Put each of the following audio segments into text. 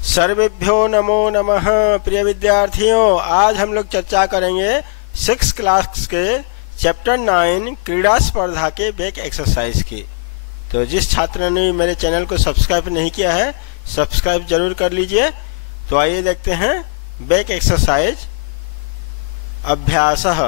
सर्वेभ्यो नमो नमः। प्रिय विद्यार्थियों, आज हम लोग चर्चा करेंगे 6 क्लास के चैप्टर 9 क्रीड़ा स्पर्धा के बैक एक्सरसाइज की। तो जिस छात्र ने मेरे चैनल को सब्सक्राइब नहीं किया है, सब्सक्राइब जरूर कर लीजिए। तो आइए देखते हैं बैक एक्सरसाइज अभ्यासः।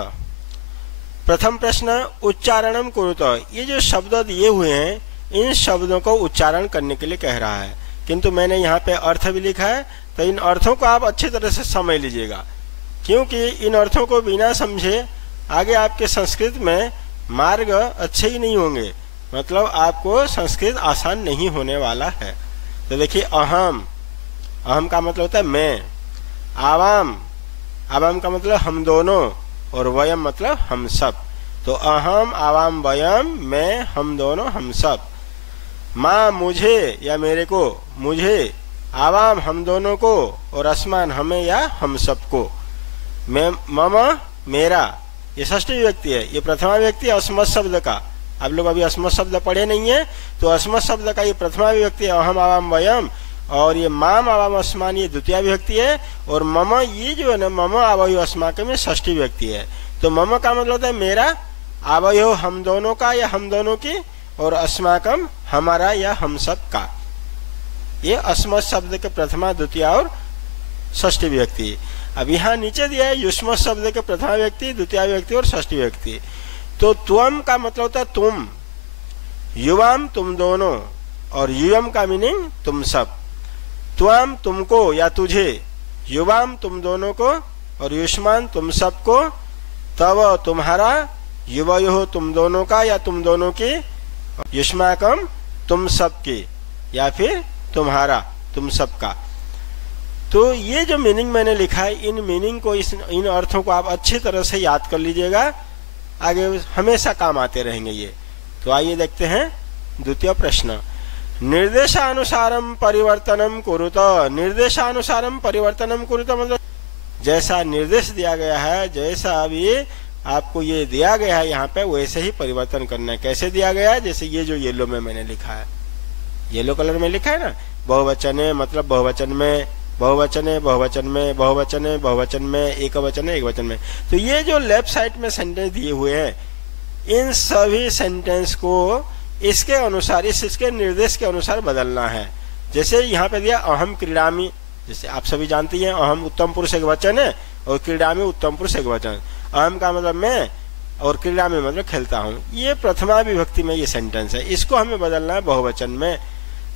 प्रथम प्रश्न, उच्चारणम कुरुतो। ये जो शब्द दिए हुए हैं, इन शब्दों को उच्चारण करने के लिए कह रहा है, किंतु मैंने यहाँ पे अर्थ भी लिखा है, तो इन अर्थों को आप अच्छी तरह से समझ लीजिएगा, क्योंकि इन अर्थों को बिना समझे आगे आपके संस्कृत में मार्ग अच्छे ही नहीं होंगे, मतलब आपको संस्कृत आसान नहीं होने वाला है। तो देखिए, अहम, अहम का मतलब होता है मैं, आवाम, आवाम का मतलब हम दोनों, और वयम मतलब हम सब। तो अहम, आवाम, वयम, मैं, हम दोनों, हम सब। माँ मुझे या मेरे को, मुझे, आवाम हम दोनों को, और अस्मान हमें या हम सबको। मैं, मम मेरा, ये षष्ठी विभक्ति है। ये प्रथमा विभक्ति है अस्मत् शब्द का। आप लोग अभी अस्मत् शब्द पढ़े नहीं है, तो अस्मत् शब्द का ये प्रथमा विभक्ति है, अहम आवाम वयम। और ये माम आवाम अस्मान ये द्वितीय विभक्ति है, और मम ये जो है ना, मम आवयो अस्माकं में षष्ठी विभक्ति है। तो मम का मतलब होता है मेरा, आवयो हम दोनों का या हम दोनों की, और अस्माकं हमारा या हम सब का। ये अस्मत् शब्द के प्रथमा, द्वितीय और षष्ठी विभक्ति। अब यहाँ नीचे दिया है युष्मत् शब्द के प्रथमा विभक्ति, द्वितीय विभक्ति और षष्ठी विभक्ति। तो त्वम का मतलब होता है तुम, युवाम तुम दोनों, और युवम का मीनिंग तुम सब। त्वम तुमको या तुझे, युवाम तुम दोनों को, और युष्मान तुम सबको, तव तुम्हारा, युवयो तुम दोनों का या तुम दोनों की, युष्माकम तुम सबकी या फिर तुम्हारा, तुम सबका। तो ये जो मीनिंग मैंने लिखा है, इन मीनिंग को, इन अर्थों को आप अच्छी तरह से याद कर लीजिएगा, आगे हमेशा काम आते रहेंगे ये। तो आइए देखते हैं द्वितीय प्रश्न। निर्देशानुसारम परिवर्तनम कुरुत। निर्देशानुसारम परिवर्तनम कुरुत मतलब जैसा निर्देश दिया गया है, जैसा अभी आपको ये दिया गया है यहाँ पे, वैसे ही परिवर्तन करना है। कैसे दिया गया है? जैसे ये जो येलो में मैंने लिखा है, येलो कलर में लिखा है ना, बहुवचन है मतलब बहुवचन में, बहुवचन है बहुवचन में, बहुवचन है बहुवचन में, एक वचन है एक वचन में। तो ये जो लेफ्ट साइड में सेंटेंस दिए हुए हैं, इन सभी सेंटेंस को इसके अनुसार, इसके निर्देश के अनुसार बदलना है। जैसे यहाँ पे दिया अहम क्रीडामी, जैसे आप सभी जानते हैं अहम उत्तम पुरुष एक वचन है, और क्रीडामी उत्तम पुरुष एक वचन। अहम का मतलब मैं, और क्रीडामी मतलब खेलता हूँ। ये प्रथमा विभक्ति में ये सेंटेंस है, इसको हमें बदलना है बहुवचन में।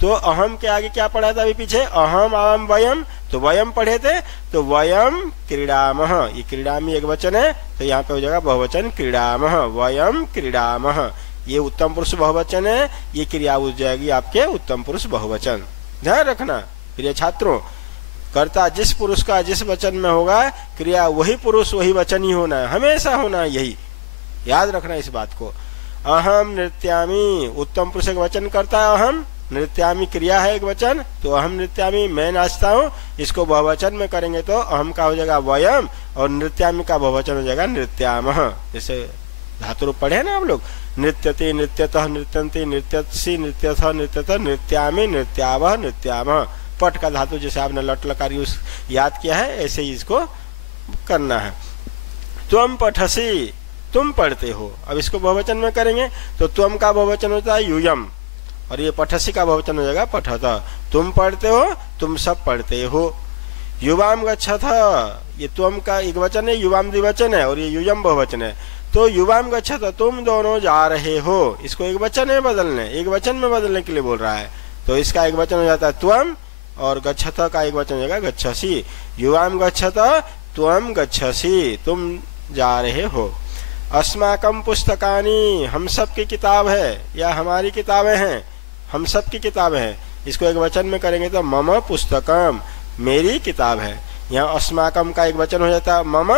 तो अहम के आगे क्या पढ़ा था अभी पीछे? अहम आवाम वयम, तो वयम पढ़े थे, तो वयम क्रीडामः, ये क्रीडामी एक वचन है, तो यहाँ पे हो जाएगा बहुवचन क्रीडामः, वयम क्रीडामः। ये उत्तम पुरुष बहुवचन है, ये क्रिया हो जाएगी आपके उत्तम पुरुष बहुवचन। ध्यान रखना प्रिय छात्रों, कर्ता जिस पुरुष का जिस वचन में होगा, क्रिया वही पुरुष वही वचन ही होना है, हमेशा होना है, यही याद रखना इस बात को। अहम नृत्यामी, उत्तम पुरुष एक वचन करता है अहम, नृत्यामी क्रिया है एक वचन, तो अहम नृत्यामी मैं नाचता हूँ, इसको बहुवचन में करेंगे तो अहम का हो जाएगा वयम, और नृत्यामी का बहुवचन हो जाएगा नृत्यामः। जैसे धातु रूप पढ़े ना आप लोग, नृत्यते नृत्यतः नृत्यन्ते नृत्यसि नृत्यथ नृत्यतः नृत्यामी नृत्यावः नृत्यामः। पट का धातु जैसे आपने लट लकार यूज याद किया है, ऐसे ही इसको करना है। त्वम पठसि, तुम पढ़ते हो। अब इसको बहुवचन में करेंगे तो त्वम का बहुवचन होता है यूयम, और ये पठसि का बहुवचन हो जाएगा पठत। तुम पढ़ते हो, तुम सब पढ़ते हो। युवाम गच्छथ, ये त्वम का एक वचन है, युवाम द्विवचन है, और ये यूयम बहुवचन है। तो युवाम गच्छथ, तुम दोनों जा रहे हो, इसको एक वचन है बदलने, एक वचन में बदलने के लिए बोल रहा है, तो इसका एक वचन हो जाता है त्वम, और गच्छथ का एक वचन हो जाएगा गच्छसि। युवाम गच्छथ त्वम गच्छसि, तुम जा रहे हो। अस्माकं पुस्तकानि, हम सब की किताब है या हमारी किताबें हैं, हम सब की किताबें हैं, इसको एक वचन में करेंगे तो मम पुस्तकम, मेरी किताब है। यहाँ अस्माकं का एक वचन हो जाता है मम,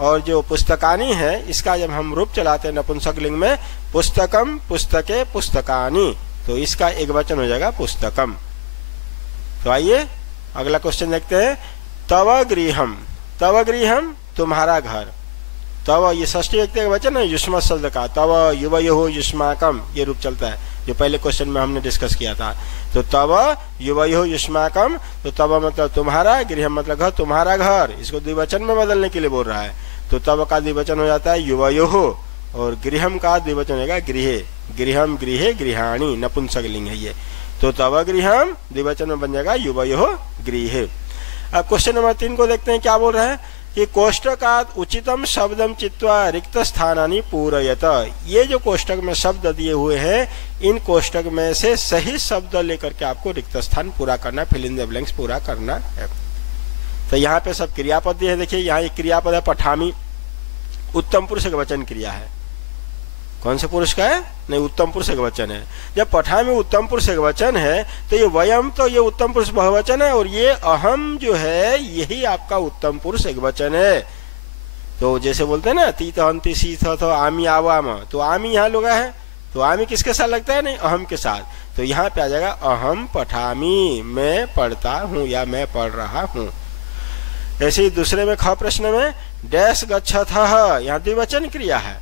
और जो पुस्तकानि है इसका जब हम रूप चलाते हैं नपुंसक लिंग में, पुस्तकम पुस्तके पुस्तकानि, तो इसका एक वचन हो जाएगा पुस्तकम। तो आइए अगला क्वेश्चन देखते हैं। तव गृहम, तव गृहम तुम्हारा घर, तव ये षष्ठी व्यक्ति का वचन है युष्मत् शब्द का, तव युवयोः युष्माकम, ये रूप चलता है। जो पहले क्वेश्चन में हमने डिस्कस किया था। तो तव युवयो युष्माकम, तो तव मतलब तुम्हारा, गृह मतलब घर, तुम्हारा घर, इसको द्विवचन में बदलने के लिए बोल रहा है। तो तव का द्विवचन हो जाता है युवयो, और गृहम का द्विवचन होगा गृहे, गृहम गृहे गृहाणी, नपुंसक लिंग है ये। तो तव गृहम द्विवचन में बन जाएगा युवयो गृहे। अब क्वेश्चन नंबर 3 को देखते हैं, क्या बोल रहा है कि कोष्टकात् उचितम शब्दम चित्वा रिक्त स्थानानि पूरयत। ये जो कोष्टक में शब्द दिए हुए हैं, इन कोष्टक में से सही शब्द लेकर के आपको रिक्त स्थान पूरा करना, फिल इन द ब्लैंक्स पूरा करना है। तो यहाँ पे सब क्रियापद दिए हैं। देखिए यहाँ एक क्रियापद है पठामी, उत्तम पुरुष एक वचन क्रिया है। कौन से पुरुष का है? नहीं, उत्तम पुरुष एक वचन है। जब पठामी उत्तम पुरुष एक वचन है तो ये वयम, तो ये उत्तम पुरुष बहुवचन है, और ये अहम जो है यही आपका उत्तम पुरुष एक वचन है। तो जैसे बोलते हैं ना तीत हंति शीत तो आमी आवाम, तो आमी यहाँ लगा है, तो आमी किसके साथ लगता है? नहीं, अहम के साथ। तो यहाँ पे आ जाएगा अहम पठामी, मैं पढ़ता हूँ या मैं पढ़ रहा हूँ। ऐसे ही दूसरे में ख प्रश्न में डैश गच्छतः, यहाँ द्विवचन क्रिया है,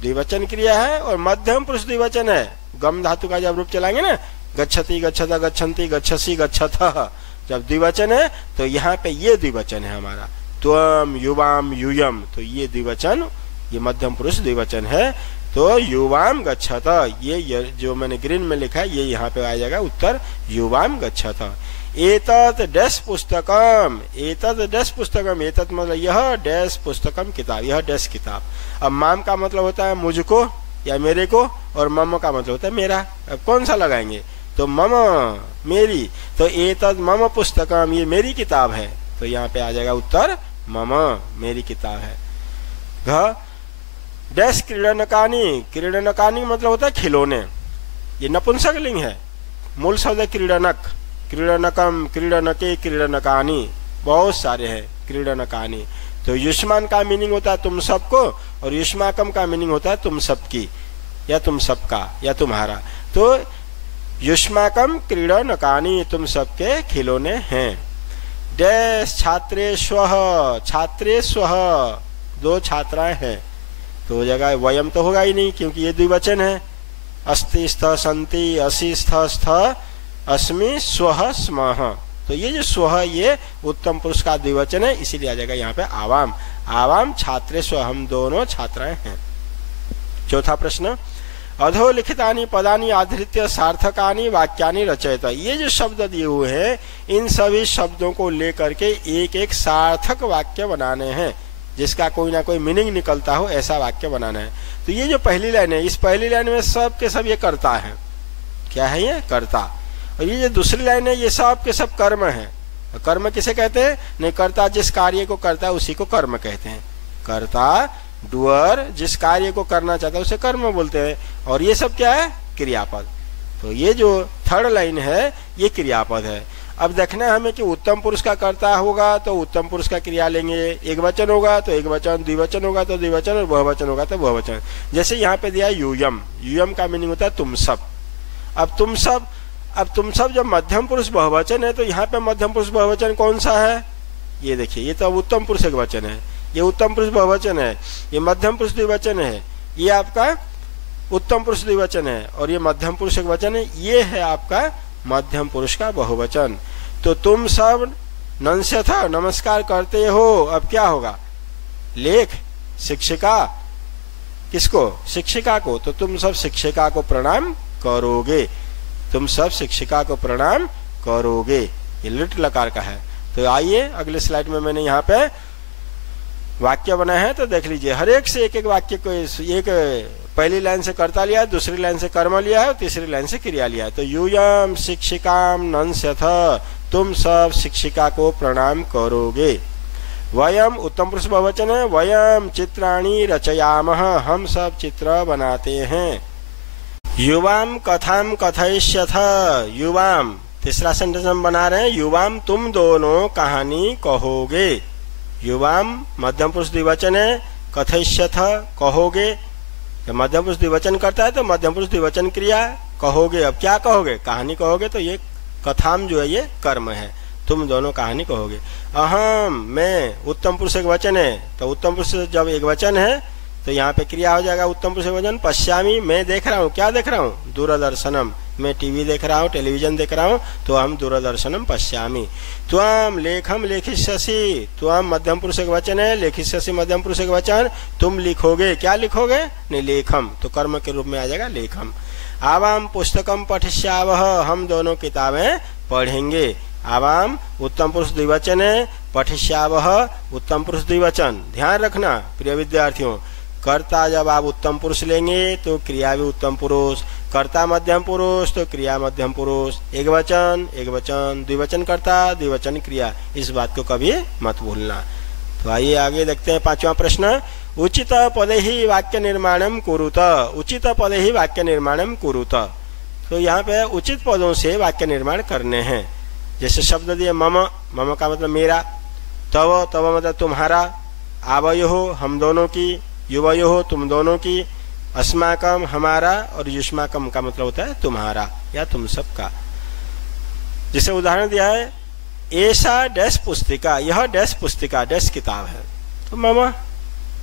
द्विवचन क्रिया है और मध्यम पुरुष द्विवचन है। गम धातु का जब रूप चलाएंगे ना, गच्छति गच्छता गच्छन्ति गच्छसि गच्छतः, जब द्विवचन है तो यहाँ पे ये द्विवचन है हमारा, त्वम युवाम यूयम, तो ये द्विवचन, ये मध्यम पुरुष द्विवचन है। तो युवाम गच्छत, ये जो मैंने ग्रीन में लिखा है ये यहाँ पे आ जाएगा उत्तर, युवाम गच्छत। एतत् डैश पुस्तकम, एतत् डैश पुस्तकम, एतत् मतलब यह डैश पुस्तकम किताब, यह डैश किताब। अब माम का मतलब होता है मुझको या मेरे को, और मम का मतलब होता है मेरा। अब कौन सा लगाएंगे? तो मम, मेरी, तो एतत् मम पुस्तकम, ये मेरी किताब है, तो यहाँ पे आ जाएगा उत्तर मम, मेरी किताब है। घ डैश क्रीडनकानी, क्रीडनकानी मतलब होता है खिलौने, ये नपुंसक लिंग है। मूल शब्द है क्रीडनक, क्रीडनकम, क्रीडनके, क्रीडनकानी, बहुत सारे हैं क्रीडनकानी। तो युष्मान का मीनिंग होता है तुम सबको, और युष्माकम का मीनिंग होता है तुम सबकी या तुम सबका या तुम्हारा। तो युष्माकम क्रीडनकानी, तुम सबके खिलौने हैं। डैश छात्रेष्वः, छात्रेष्वः दो छात्राएं हैं, तो हो जाएगा वयम, तो होगा ही नहीं क्योंकि ये द्विवचन है। अस्ति स्थ सन्ति, असि स्थ स्थ अस्मि स्वः स्मः, तो ये जो स्वः ये उत्तम पुरुष का द्विवचन है, इसीलिए आ जाएगा यहाँ पे आवाम, आवाम छात्रेष्व, हम दोनों छात्राएं हैं। चौथा प्रश्न, अधोलिखितानि पदानि आधृत्य सार्थकानि वाक्यानि रचयत। ये जो शब्द दिए हुए हैं, इन सभी शब्दों को लेकर के एक एक सार्थक वाक्य बनाने हैं, जिसका कोई ना कोई मीनिंग निकलता हो, ऐसा वाक्य बनाना है। तो ये जो पहली लाइन है, इस पहली लाइन में सब के सब ये कर्ता है। क्या है ये? कर्ता। और ये जो दूसरी लाइन है, ये सब के सब कर्म है। कर्म किसे कहते हैं? नहीं, कर्ता जिस कार्य को करता है उसी को कर्म कहते हैं। कर्ता, डूअर, जिस कार्य को करना चाहता है उसे कर्म बोलते हैं। और ये सब क्या है? क्रियापद। तो ये जो थर्ड लाइन है ये क्रियापद है। अब देखना है हमें कि उत्तम पुरुष का कर्ता होगा तो उत्तम पुरुष का क्रिया लेंगे, एक वचन होगा तो एक वचन, द्विवचन होगा तो द्विवचन, और बहुवचन होगा तो बहुवचन। जैसे यहाँ पे दिया यूयम, यूयम का मीनिंग होता है तुम सब। अब तुम सब जब मध्यम पुरुष बहुवचन है तो यहाँ पे मध्यम पुरुष बहुवचन कौन सा है? ये देखिए, ये तो उत्तम पुरुष एक वचन है, ये उत्तम पुरुष बहुवचन है, ये मध्यम पुरुष द्विवचन है, ये आपका उत्तम पुरुष द्विवचन है, और ये मध्यम पुरुष एक वचन है, ये है आपका मध्यम पुरुष का बहुवचन। तो तुम सब नंस्य था, नमस्कार करते हो। अब क्या होगा? लेख, शिक्षिका, किसको? शिक्षिका को। तो तुम सब शिक्षिका को प्रणाम करोगे, तुम सब शिक्षिका को प्रणाम करोगे, ये लिट लकार का है। तो आइए अगले स्लाइड में मैंने यहाँ पे वाक्य बनाए हैं, तो देख लीजिए। हर एक से एक एक वाक्य को, एक पहली लाइन से कर्ता लिया है, दूसरी लाइन से कर्म लिया है, और तीसरी लाइन से क्रिया लिया है। तो यूयम शिक्षिकाम नंस्यथ, तुम सब शिक्षिका को प्रणाम करोगे। वयम उत्तम पुरुष बहुवचन है, वयम चित्राणि रचयामः, हम सब चित्र बनाते हैं। युवाम कथाम कथयिष्यथ, युवाम तीसरा सेंटेंस हम बना रहे हैं, युवाम तुम दोनों कहानी कहोगे। युवाम मध्यम पुरुष द्विवचन है, कथयिष्यथ कहोगे, जब मध्यम पुरुष द्विवचन करता है तो मध्यम पुरुष द्विवचन क्रिया कहोगे। अब क्या कहोगे? कहानी कहोगे। तो ये कथाम जो है ये कर्म है, तुम दोनों कहानी कहोगे। अहम, मैं, उत्तम पुरुष एक वचन है, तो उत्तम पुरुष जब एक वचन है तो यहाँ पे क्रिया हो जाएगा उत्तम पुरुष एकवचन। पश्यामी, मैं देख रहा हूँ, क्या देख रहा हूँ? दूरदर्शनम, मैं टीवी देख रहा हूँ, टेलीविजन देख रहा हूँ, तो हम दूरदर्शनम पश्यामी। त्वम लेखम लेखिष्यसि, त्वम मध्यम पुरुष एकवचन है, लेखिष्यसि मध्यम पुरुष एकवचन, तुम लिखोगे, क्या लिखोगे? नहीं, लेखम, तो कर्म के रूप में आ जाएगा लेखम। आवाम पुस्तकम पठिष्यावह, हम दोनों किताबें पढ़ेंगे। आवाम उत्तम पुरुष द्विवचन है, पठिष्यावह उत्तम पुरुष द्विवचन। ध्यान रखना प्रिय विद्यार्थियों, कर्ता जब आप उत्तम पुरुष लेंगे तो क्रिया भी उत्तम पुरुष, कर्ता मध्यम पुरुष तो क्रिया मध्यम पुरुष, एक वचन एक वचन, द्विवचन कर्ता द्विवचन क्रिया, इस बात को कभी मत भूलना। तो आइए आगे देखते हैं 5वां प्रश्न। उचित पदे ही वाक्य निर्माणम कुरुत, उचित पदे ही वाक्य निर्माणम कुरुत। तो यहाँ पे उचित पदों से वाक्य निर्माण करने हैं। जैसे शब्द दिए मम, मम का मतलब मेरा, तव, तव मतलब तुम्हारा, आवयो हम दोनों की, युवयो तुम दोनों की, अस्माकम हमारा, और युष्माकम का मतलब होता है तुम्हारा या तुम सबका। जैसे उदाहरण दिया है, ऐसा डैश पुस्तिका, यह डैश पुस्तिका, डैश किताब है, तो मम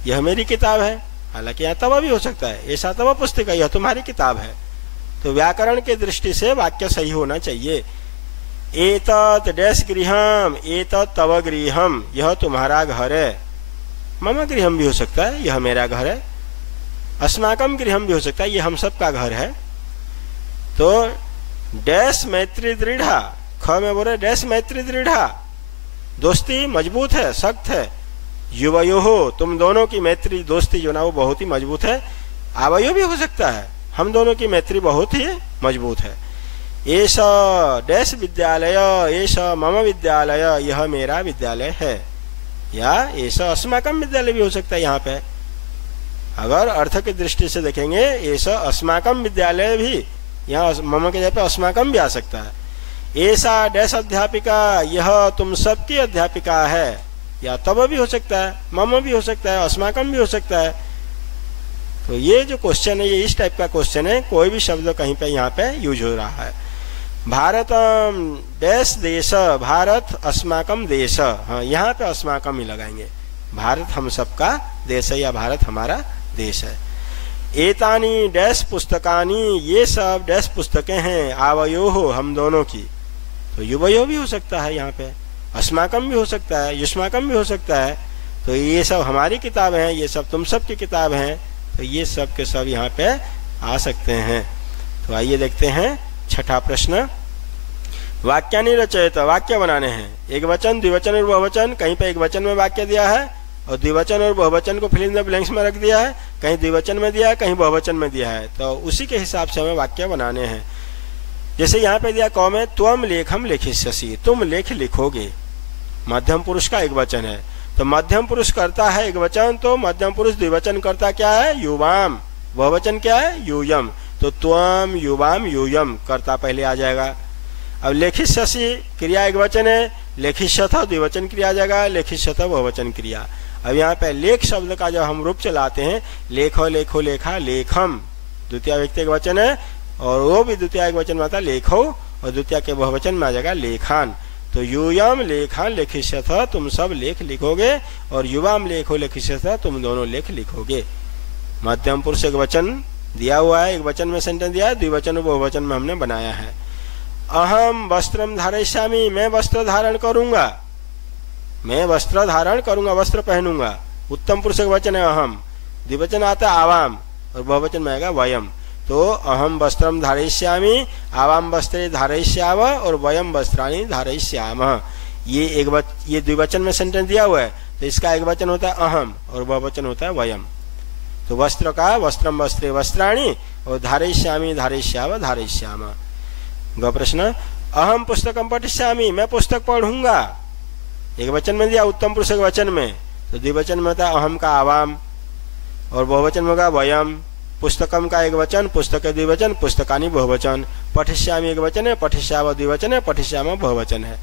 यह मेरी किताब है। हालांकि यहाँ तव भी हो सकता है, ऐसा तव पुस्तिका, यह तुम्हारी किताब है। तो व्याकरण के दृष्टि से वाक्य सही होना चाहिए। एतत् डैश गृहम, एतत् तव गृहम, यह तुम्हारा घर है। मम गृहम भी हो सकता है, यह मेरा घर है। अस्माकम गृहम भी हो सकता है, यह हम सब का घर है। तो डैश मैत्री दृढ़ा, ख में बोले डैश मैत्री दृढ़ा, दोस्ती मजबूत है, सख्त है। युवयो हो, तुम दोनों की मैत्री दोस्ती जो ना वो बहुत ही मजबूत है। आवयो भी हो सकता है, हम दोनों की मैत्री बहुत ही मजबूत है। एष डैश विद्यालय, एष मम विद्यालय, यह मेरा विद्यालय है। या ऐसा अस्माकम विद्यालय भी हो सकता है। यहाँ पे अगर अर्थ की दृष्टि से देखेंगे, ऐसा अस्माकम विद्यालय भी, यहाँ मम के जगह पे अस्माकम भी आ सकता है। ऐसा डैश अध्यापिका, यह तुम सबकी अध्यापिका है। या तब भी हो सकता है, मम भी हो सकता है, अस्माकम भी हो सकता है। तो ये जो क्वेश्चन है, ये इस टाइप का क्वेश्चन है, कोई भी शब्द कहीं पे यहाँ पे यूज हो रहा है। भारतम डैश देश, भारत अस्माकम देश, हाँ यहाँ पे अस्माकम ही लगाएंगे। भारत हम सबका देश है या भारत हमारा देश है। एतानी डैश पुस्तकानी, ये सब डैश पुस्तकें हैं, आवयो हो हम दोनों की। तो युवयो भी हो सकता है, यहाँ पे अस्माकम भी हो सकता है, युष्माकम भी हो सकता है। तो ये सब हमारी किताबें हैं, ये सब तुम सब की किताब हैं, तो ये सब के सब यहाँ पे आ सकते हैं। तो आइए देखते हैं 6ठा प्रश्न। वाक्यानि रचयत, वाक्य बनाने हैं। एक वचन, द्विवचन और बहुवचन, कहीं पे एक वचन में वाक्य दिया है और द्विवचन और बहुवचन को फिल इन द ब्लैंक्स में रख दिया है, कहीं द्विवचन में दिया है, कहीं बहुवचन में दिया है। तो उसी के हिसाब से हमें वाक्य बनाने हैं। जैसे यहाँ पे दिया कौम है, त्वम लेखम लेखिष्यसि, तुम लेख लिखोगे। मध्यम पुरुष का एक वचन है, तो मध्यम पुरुष करता है एक वचन, तो मध्यम पुरुष द्विवचन करता क्या है? युवाम। बहुवचन क्या है? यूयम। तो त्वम युवाम यूयम करता पहले आ जाएगा। अब लेखिष्यसि क्रिया एक वचन है, लेखिष्यथ द्विवचन क्रिया आ जाएगा, लेखिष्यथ बहुवचन क्रिया। अब यहाँ पे लेख शब्द का जब हम रूप चलाते हैं, लेखो लेखो लेखा लेखम, द्वितीय व्यक्ति एक वचन है और वो भी द्वितीय एक वचन में आता है लेखो, और द्वितीय के बहुवचन में आ जाएगा लेखान। तो यूयम लेखान लेखिष्यथ, तुम सब लेख लिखोगे, और युवाम लेखो लेखिष्यथ, तुम दोनों लेख लिखोगे। मध्यम पुरुष एक वचन दिया हुआ है, एक वचन में सेंटेंस दिया है, द्विवचन और बहुवचन में हमने बनाया है। अहम वस्त्रम धारयिष्यामि, मैं वस्त्र धारण करूंगा, मैं वस्त्र धारण करूंगा, वस्त्र पहनूंगा। उत्तम पुरुष एक वचन है अहम, द्विवचन आता है आवाम, और बहुवचन में आएगा वयम। तो अहम वस्त्रम धारयिष्यामि, आवाम वस्त्रे धारयिष्याम, और वयम वस्त्राणि धारयिष्याम। ये द्विवचन में सेंटेंस दिया हुआ है, तो इसका एक वचन होता है अहम और बहुवचन होता है वयम। तो वस्त्र का वस्त्रम वस्त्रे वस्त्राणि, और धारयिष्यामि धारयिष्याव धारयिष्याम। ग प्रश्न, अहम पुस्तकम पठिष्यामि, मैं पुस्तक पढ़ूंगा। एक वचन में दिया उत्तम पुरुष एक वचन में, तो द्विवचन में होता है अहम का आवाम, और बहुवचन में होगा वयम। पुस्तकम का एक वचन, पुस्तक द्विवचन, पुस्तकानि बहुवचन। पठिष्यामि एक वचन है, पठिष्याव द्विवचन है, पठिष्याम बहुवचन है।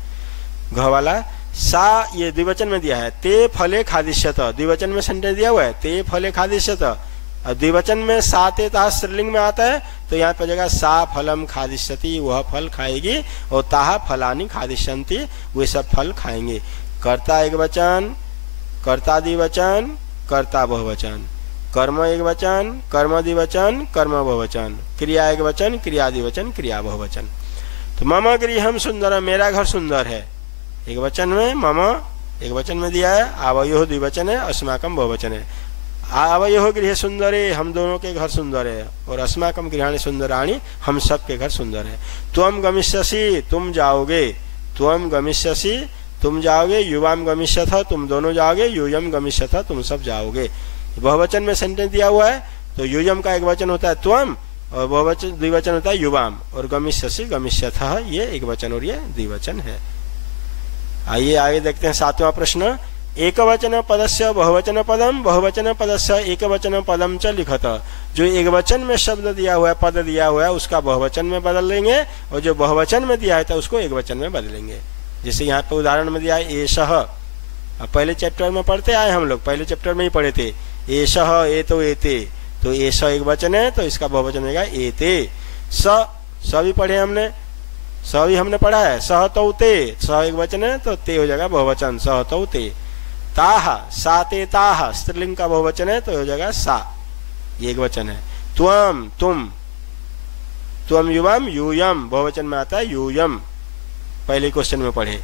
घ वाला सा ये द्विवचन में दिया है, ते फले खादिष्यत, द्विवचन में सेंटेंस दिया हुआ है, ते फले खादिष्यत। और द्विवचन में सा ते ताह स्त्रीलिंग में आता है, तो यहाँ पे जगह सा फलम खादिष्यति, वह फल खाएगी, और ताह फलानि खादिष्यन्ति, वे सब फल खाएंगे। कर्ता एक वचन, कर्ता द्विवचन, कर्ता बहुवचन। कर्म एक वचन, कर्म द्विवचन, कर्म बहुवचन, क्रिया एक वचन, क्रिया द्विवचन, क्रिया बहुवचन। तो मम गृहम सुंदरम, मेरा घर सुंदर है, एक वचन में मम एक वचन में दिया है, आवयोः द्विवचन है, अस्माकम बहुवचन है। आवयोः गृह सुंदरे, हम दोनों के घर सुंदर है, और अस्माकम गृहाणि सुंदराणि, हम सब के घर सुंदर है। त्वम गमिष्यसि, तुम जाओगे, त्वम गमिष्यसि, तुम जाओगे, युवाम गमिष्यथ, तुम दोनों जाओगे, यूयम गमिष्यथ, तुम सब जाओगे। बहुवचन में सेंटेंस दिया हुआ है, तो यूयम का एक वचन होता है त्वम, और बहुवचन द्विवचन होता है युवाम, और गमिष्यसि गमिष्यथ ये एक वचन और ये द्विवचन है। आइए आगे देखते हैं 7वां प्रश्न। एकवचन पदस्य बहुवचन पदम, बहुवचन पदस्य एकवचन पदम च लिखत। जो एक वचन में शब्द दिया हुआ है, पद दिया हुआ है, उसका बहुवचन में बदल लेंगे, और जो बहुवचन में दिया है तो उसको एक वचन में बदलेंगे। जैसे यहाँ पे उदाहरण में दिया है एषः, अब पहले चैप्टर में पढ़ते आए हम लोग, पहले चैप्टर में ही पढ़े थे, एषः एतो एते, तो एषः एक वचन है तो इसका बहुवचन होगा एते। स भी पढ़े हमने, स भी हमने पढ़ा है, सह तौ ते, स एक वचन है तो ते हो जाएगा बहुवचन, सह तौ ते। ताह, सा ते ताह, स्त्रीलिंग का बहुवचन है तो हो जाएगा सा, ये एक वचन है। त्वम, तुम, त्वम युवम, यूयम बहुवचन में आता है यूयम, पहले क्वेश्चन में पढ़े।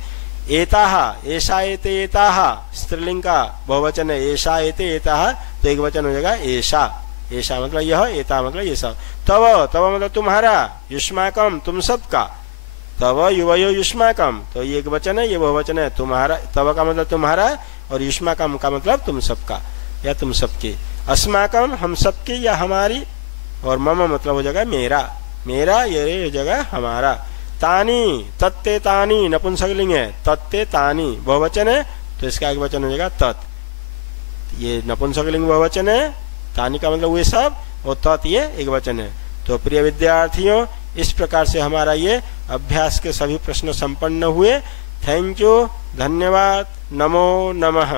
एताह, ऐसा एते एताह, स्त्रीलिंग का बहुवचन है, ऐसा एते एताह, तो एक वचन हो जाएगा ऐसा, ऐसा मतलब यह, एता मतलब ये सब। तव, तव मतलब तुम्हारा, युष्माकम तुम सबका, तव युवयो युष्माकम, तो ये एक वचन है, ये बहुवचन है, तुम्हारा, तव का मतलब तुम्हारा, और युष्माकम का मतलब तुम सबका या तुम सबके। अस्माकम हम सबके या हमारी, और मम मतलब हो जाएगा मेरा, मेरा ये हो जाएगा हमारा। तानी, तत्ते तानी नपुंसकलिंग है, तत्ते तानी बहुवचन है तो इसका एक वचन हो जाएगा तत्, ये नपुंसकलिंग बहुवचन है, तानी का मतलब वे सब, और तत् ये एक वचन है। तो प्रिय विद्यार्थियों, इस प्रकार से हमारा ये अभ्यास के सभी प्रश्न संपन्न हुए। थैंक यू, धन्यवाद, नमो नमः।